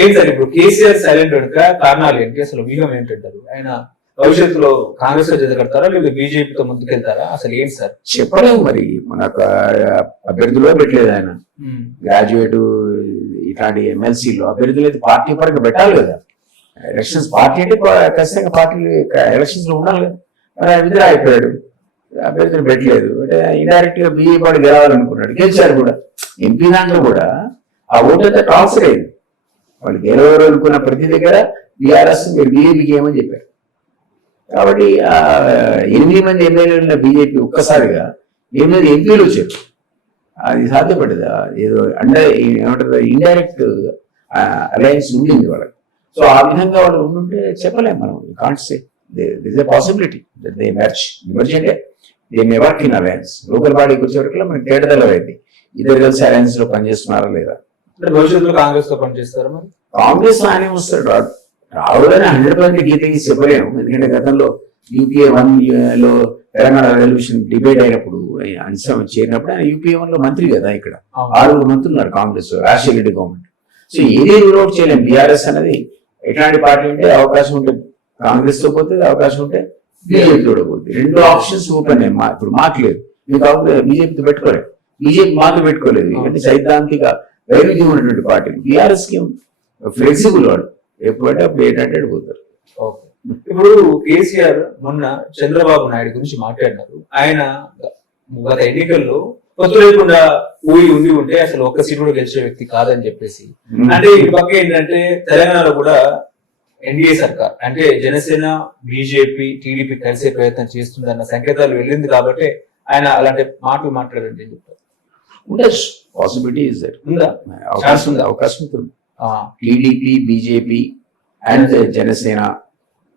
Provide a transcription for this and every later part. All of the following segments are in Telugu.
ఏంటి సార్ ఇప్పుడు కేసీఆర్ సైలెంట్ వెనుక కారణాలు ఏంటి, అసలు వ్యూహం ఏంటంటారు? ఆయన భవిష్యత్తులో కాంగ్రెస్ లో జతకడతారా లేదా బీజేపీతో ముందుకెళ్తారా, అసలు ఏంటి సార్? చెప్పలేము మరి, మనకు అభ్యర్థులు పెట్టలేదు ఆయన. గ్రాడ్యుయేట్ ఇట్లాంటి ఎమ్మెల్సీలో అభ్యర్థులు అయితే పార్టీ పరంగా పెట్టాలి కదా. ఎలక్షన్స్ పార్టీ అంటే ఖచ్చితంగా పార్టీ ఎలక్షన్స్ లో ఉండాలి కదా. మరి ఆయన విధులు అయిపోయాడు, అభ్యర్థులు పెట్టలేదు అంటే ఇండైరెక్ట్ గా బీఏ పార్టీ గెలవాలనుకున్నాడు, గెలిచారు కూడా. ఎంపీ దాంట్లో కూడా ఆ ఓటు అంతా ట్రాన్స్ఫర్ అయింది. వాళ్ళు గెలవరు అనుకున్న ప్రతి దగ్గర బీఆర్ఎస్ మీరు బీజేపీకి ఏమని చెప్పారు. కాబట్టి 8 మంది ఎమ్మెల్యేలు బీజేపీ ఒక్కసారిగా 8 ఎంపీలు వచ్చారు. అది సాధ్యపడదు. ఏదో అంటే ఏమంటారు, ఇండైరెక్ట్ అలయన్స్ ఉండింది వాళ్ళకి. సో ఆ విధంగా వాళ్ళు ఉండుంటే చెప్పలేము మనం. Can't say this a possibility that they emerge అంటే they may work in alliance. Local బాడీకి వచ్చే వరకు మనకి తేటతెల్ల అయింది, ఇద్దరు కలిసి అలయన్స్ లో పనిచేస్తున్నారా లేదా. భవిష్యత్తులో కాంగ్రెస్ లో పనిచేస్తారా మరి? కాంగ్రెస్ ఆయన వస్తాడు, రావులని 100% గీత చెప్పలేము. ఎందుకంటే గతంలో యూపీఏ 1 లో తెలంగాణ రెవల్యూషన్ డిబేట్ అయినప్పుడు అంశం చేరినప్పుడు ఆయన యూపీఏ 1 లో మంత్రి కదా. ఇక్కడ 6 మంత్రులు ఉన్నారు కాంగ్రెస్, రాజశేఖర రెడ్డి గవర్నమెంట్. సో ఏది రూల్ చేయలేము. బీఆర్ఎస్ అనేది ఎట్లాంటి పార్టీ ఉంటే అవకాశం ఉంటే కాంగ్రెస్ తో పోతుంది, అవకాశం ఉంటే బీజేపీతో పోతుంది. 2 ఆప్షన్స్ ఓపెన్. ఇప్పుడు మాకు లేదు, మీకు బీజేపీతో పెట్టుకోలేదు, బీజేపీ మాతో పెట్టుకోలేదు. ఎందుకంటే సైద్ధాంతిక వైరుధ్యం ఉన్నటువంటి పార్టీ. బీఆర్ఎస్ కి ఫ్లెక్సిబుల్ వాడు, ఎప్పుడంటే అప్పుడు ఏంటంటే పోతారు. ఇప్పుడు కేసీఆర్ మొన్న చంద్రబాబు నాయుడు గురించి మాట్లాడినారు. ఆయన గత ఎన్నికల్లో పొత్తు లేకుండా ఉండి ఉంటే అసలు ఒక్క సీట్ కూడా గెలిచే వ్యక్తి కాదని చెప్పేసి. అంటే ఈ పక్క ఏంటంటే తెలంగాణలో కూడా ఎన్డీఏ సర్కార్ అంటే జనసేన, బీజేపీ, టీడీపీ కలిసే ప్రయత్నం చేస్తుందన్న సంకేతాలు వెళ్ళింది కాబట్టి ఆయన అలాంటి మాటలు మాట్లాడండి చెప్తారు. ఉండొచ్చు, పాసిబిలిటీ ఇస్ దేర్. ఉందా? అవకాశం ఉంటుంది. TDP, BJP and Janasena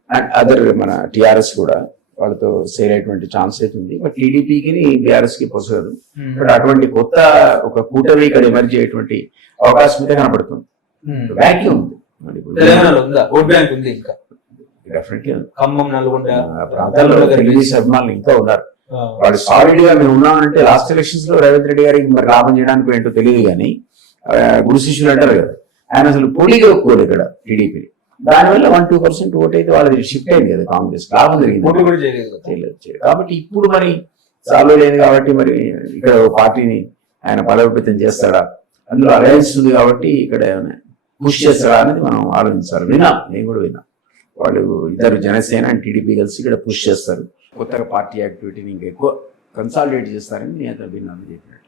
and other మన టిఆర్ఎస్ కూడా వాళ్ళతో సేల్ అయ్యేటువంటి ఛాన్స్ అయితే ఉంది. బట్ టీడీపీకి బీఆర్ఎస్ కి పొసగదు. బట్ అటువంటి కొత్త ఒక కూటమి ఇక్కడ ఎమర్జ్ అయ్యేటువంటి అవకాశం అయితే కనపడుతుంది. వ్యాక్యూమ్ ఉంది ఖమ్మం, నల్గొండ ప్రాంతాల్లో అభిమానులు ఇంకా ఉన్నారు. వాళ్ళు సాలిడ్ గా మేము ఉన్నామంటే లాస్ట్ ఎలక్షన్స్ లో రేవంత్ రెడ్డి గారికి మరి లాభం చేయడానికి ఏంటో తెలియదు కానీ గురు శిష్యులు అంటారు కదా, ఆయన అసలు పోలీగా ఒప్పుకోదు ఇక్కడ టీడీపీ. దానివల్ల 1-2% ఓటు అయితే వాళ్ళది షిఫ్ట్ అయింది కదా కాంగ్రెస్. లాభం జరిగింది కాబట్టి ఇప్పుడు మరి చాలు లేదు కాబట్టి మరి ఇక్కడ పార్టీని ఆయన బలోపేతం చేస్తాడా, అందులో అలయన్స్ ఉంది కాబట్టి ఇక్కడ ఏమైనా పుష్ చేస్తాడా అనేది మనం ఆలోచించాలి. నేను కూడా విన్నా వాళ్ళు ఇద్దరు జనసేన అండ్ టీడీపీ కలిసి ఇక్కడ పుష్ చేస్తారు. కొత్తగా పార్టీ యాక్టివిటీని ఇంకా ఎక్కువ కన్సాలిడేట్ చేస్తారని నేను విన్నాను చెప్పినట్టు.